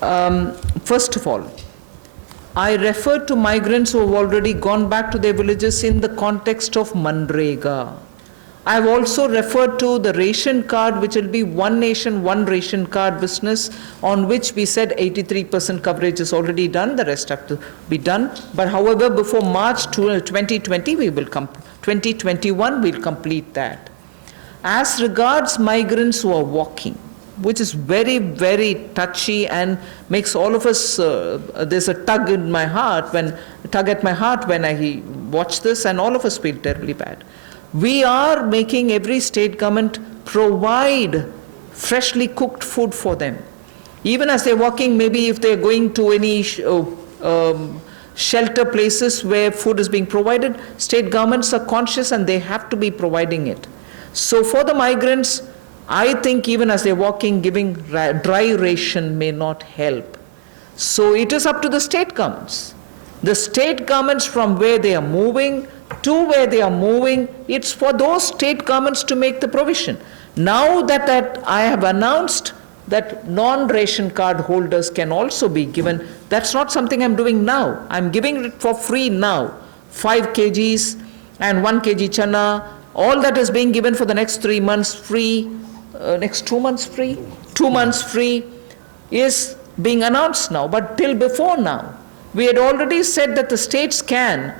First of all, I refer to migrants who have already gone back to their villages in the context of Manrega. I have also referred to the ration card, which will be one nation, one ration card business, on which we said 83% coverage is already done, the rest have to be done. But however, before March 2020, 2021, we'll complete that. As regards migrants who are walking, which is very, very touchy and makes all of us, there's a tug at my heart when I watch this, and all of us feel terribly bad. We are making every state government provide freshly cooked food for them. Even as they're walking, maybe if they're going to any shelter places where food is being provided, state governments are conscious and they have to be providing it. So for the migrants, I think even as they're walking, giving dry ration may not help. So it is up to the state governments. The state governments, from where they are moving to where they are moving, it's for those state governments to make the provision. Now that I have announced that non-ration card holders can also be given, that's not something I'm doing now. I'm giving it for free now. 5 kgs and 1 kg chana, all that is being given for the next 3 months free, next 2 months free, 2 months free is being announced now. But till before now, we had already said that the states can,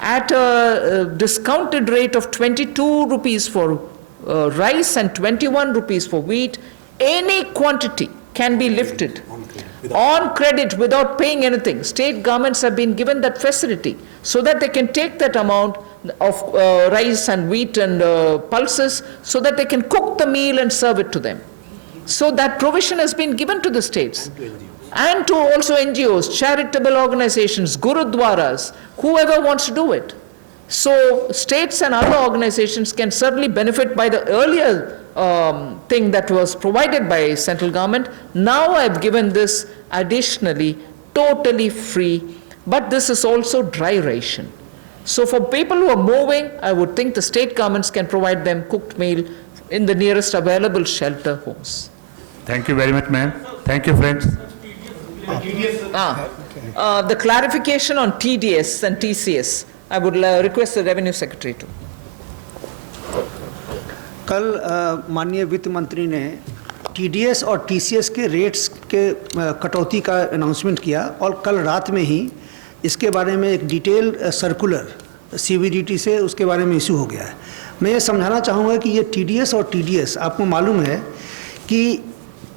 at a discounted rate of 22 rupees for rice and 21 rupees for wheat, any quantity can be lifted on credit without paying anything. State governments have been given that facility so that they can take that amount of rice and wheat and pulses so that they can cook the meal and serve it to them. So that provision has been given to the states. And to also NGOs, charitable organizations, gurudwaras, whoever wants to do it. So states and other organizations can certainly benefit by the earlier thing that was provided by central government. Now I've given this additionally, totally free, but this is also dry ration. So for people who are moving, I would think the state governments can provide them cooked meal in the nearest available shelter homes. Thank you very much, ma'am. Thank you, friends. The clarification on TDS and TCS, I would request the Revenue Secretary to. कल माननीय वित्त मंत्री ने TDS और TCS के rates के कटौती का अनाउंसमेंट किया और कल रात में ही इसके बारे में एक डिटेल सर्कुलर CBDT से उसके बारे में इशू हो गया है। मैं ये समझाना चाहूँगा कि ये TDS और TDS आपको मालूम है कि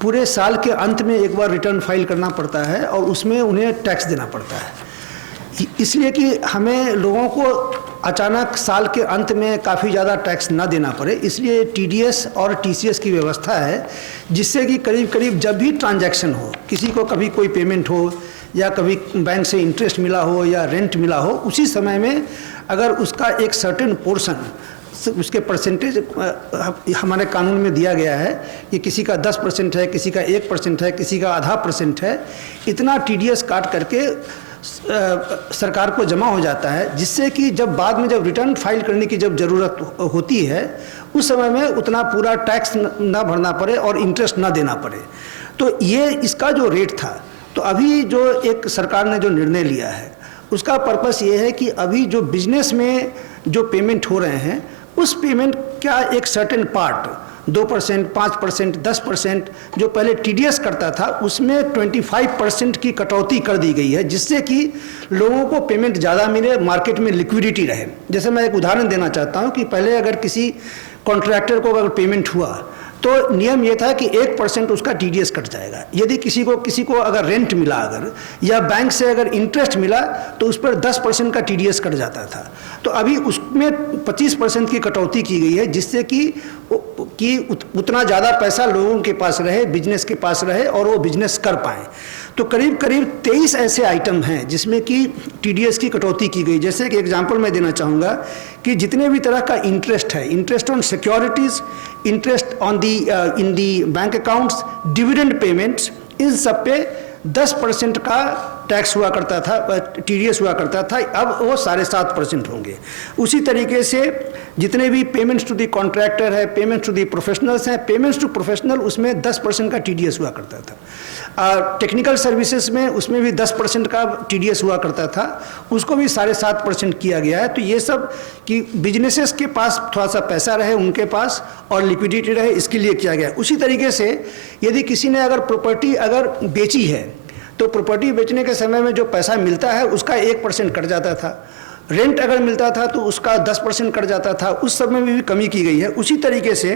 पूरे साल के अंत में एक बार रिटर्न फाइल करना पड़ता है और उसमें उन्हें टैक्स देना पड़ता है, इसलिए कि हमें लोगों को अचानक साल के अंत में काफ़ी ज़्यादा टैक्स ना देना पड़े, इसलिए TDS और TCS की व्यवस्था है जिससे कि करीब करीब जब भी ट्रांजैक्शन हो, किसी को कभी कोई पेमेंट हो या कभी बैंक से इंटरेस्ट मिला हो या रेंट मिला हो, उसी समय में अगर उसका एक सर्टेन पोर्शन उसके परसेंटेज हमारे कानून में दिया गया है कि किसी का 10% है, किसी का 1% है, किसी का आधा % है, इतना TDS काट करके सरकार को जमा हो जाता है, जिससे कि जब बाद में जब रिटर्न फाइल करने की जब ज़रूरत होती है उस समय में उतना पूरा टैक्स ना भरना पड़े और इंटरेस्ट ना देना पड़े। तो ये इसका जो रेट था, तो अभी जो एक सरकार ने जो निर्णय लिया है उसका पर्पस ये है कि अभी जो बिजनेस में जो पेमेंट हो रहे हैं उस पेमेंट का एक सर्टेन पार्ट 2%, 5%, 10% जो पहले TDS करता था उसमें 25% की कटौती कर दी गई है, जिससे कि लोगों को पेमेंट ज़्यादा मिले, मार्केट में लिक्विडिटी रहे। जैसे मैं एक उदाहरण देना चाहता हूं कि पहले अगर किसी कॉन्ट्रैक्टर को अगर पेमेंट हुआ तो नियम ये था कि 1% उसका TDS कट जाएगा। यदि किसी को अगर रेंट मिला अगर या बैंक से अगर इंटरेस्ट मिला तो उस पर 10% का TDS कट जाता था। तो अभी उसमें 25% की कटौती की गई है, जिससे कि उतना ज़्यादा पैसा लोगों के पास रहे, बिजनेस के पास रहे और वो बिजनेस कर पाएँ। तो करीब करीब 23 ऐसे आइटम हैं जिसमें कि TDS की कटौती की गई। जैसे कि एग्जांपल मैं देना चाहूँगा कि जितने भी तरह का इंटरेस्ट है, interest on securities, interest on the in the bank accounts, dividend payments, इन सब पे 10% का टैक्स हुआ करता था, टीडीएस हुआ करता था, अब वो 7.5% होंगे। उसी तरीके से जितने भी पेमेंट्स टू दी कॉन्ट्रैक्टर है, पेमेंट्स टू दी प्रोफेशनल्स हैं, पेमेंट्स टू प्रोफेशनल उसमें 10% का टीडीएस हुआ करता था। टेक्निकल सर्विसेज में उसमें भी 10% का टीडीएस हुआ करता था, उसको भी 7.5% किया गया है। तो ये सब कि बिजनेसेस के पास थोड़ा सा पैसा रहे उनके पास और लिक्विडिटी रहे, इसके लिए किया गया है। उसी तरीके से यदि किसी ने अगर प्रॉपर्टी अगर बेची है तो प्रॉपर्टी बेचने के समय में जो पैसा मिलता है उसका 1% कट जाता था। रेंट अगर मिलता था तो उसका 10% कट जाता था, उस सब में भी कमी की गई है। उसी तरीके से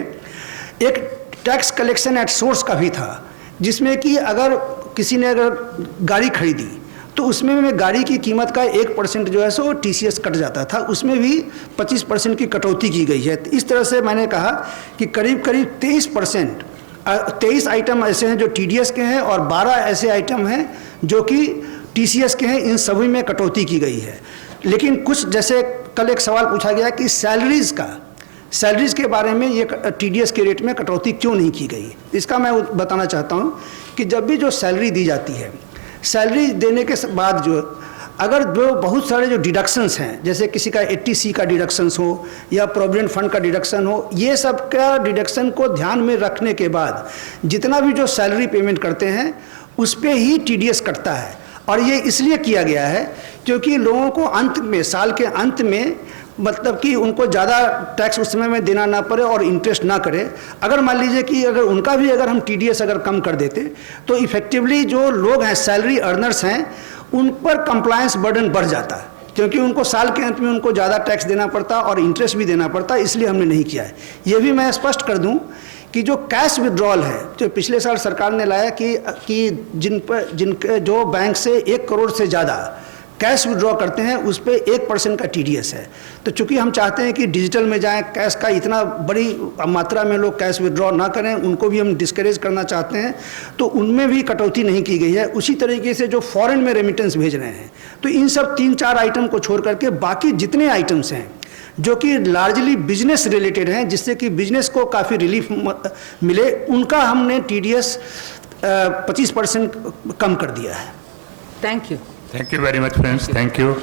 एक टैक्स कलेक्शन एट सोर्स का भी था, जिसमें कि अगर किसी ने अगर गाड़ी खरीदी तो उसमें में गाड़ी की कीमत का 1% जो है सो टीसीएस कट जाता था, उसमें भी 25% की कटौती की गई है। इस तरह से मैंने कहा कि करीब करीब 23 आइटम ऐसे हैं जो टीडीएस के हैं और 12 ऐसे आइटम हैं जो कि टीसीएस के हैं, इन सभी में कटौती की गई है। लेकिन कुछ, जैसे कल एक सवाल पूछा गया कि सैलरीज के बारे में ये टीडीएस के रेट में कटौती क्यों नहीं की गई, इसका मैं बताना चाहता हूँ कि जब भी जो सैलरी दी जाती है, सैलरी देने के बाद जो अगर जो बहुत सारे जो डिडक्शंस हैं, जैसे किसी का 80C का डिडक्शंस हो या प्रोविडेंट फंड का डिडक्शन हो, ये सब का डिडक्शन को ध्यान में रखने के बाद जितना भी जो सैलरी पेमेंट करते हैं उस पर ही टीडीएस कटता है। और ये इसलिए किया गया है क्योंकि लोगों को अंत में, साल के अंत में, मतलब कि उनको ज़्यादा टैक्स उस समय में देना ना पड़े और इंटरेस्ट ना करे। अगर मान लीजिए कि अगर उनका भी अगर हम टीडीएस अगर कम कर देते तो इफेक्टिवली जो लोग हैं, सैलरी अर्नर्स हैं, उन पर कंप्लायंस बर्डन बढ़ जाता है, क्योंकि उनको साल के अंत में उनको ज़्यादा टैक्स देना पड़ता और इंटरेस्ट भी देना पड़ता, इसलिए हमने नहीं किया है। ये भी मैं स्पष्ट कर दूं कि जो कैश विड्रॉल है जो पिछले साल सरकार ने लाया कि जिनके जो बैंक से 1 करोड़ से ज़्यादा कैश विड्रॉ करते हैं उस पर 1% का टीडीएस है। तो चूंकि हम चाहते हैं कि डिजिटल में जाएं, कैश का इतना बड़ी मात्रा में लोग कैश विड्रॉ ना करें, उनको भी हम डिस्करेज करना चाहते हैं, तो उनमें भी कटौती नहीं की गई है। उसी तरीके से जो फॉरेन में रेमिटेंस भेज रहे हैं, तो इन सब 3-4 आइटम को छोड़ करके बाकी जितने आइटम्स हैं जो कि लार्जली बिजनेस रिलेटेड हैं, जिससे कि बिजनेस को काफ़ी रिलीफ मिले, उनका हमने टीडीएस 25% कम कर दिया है। Thank you. Thank you very much, friends. Thank you.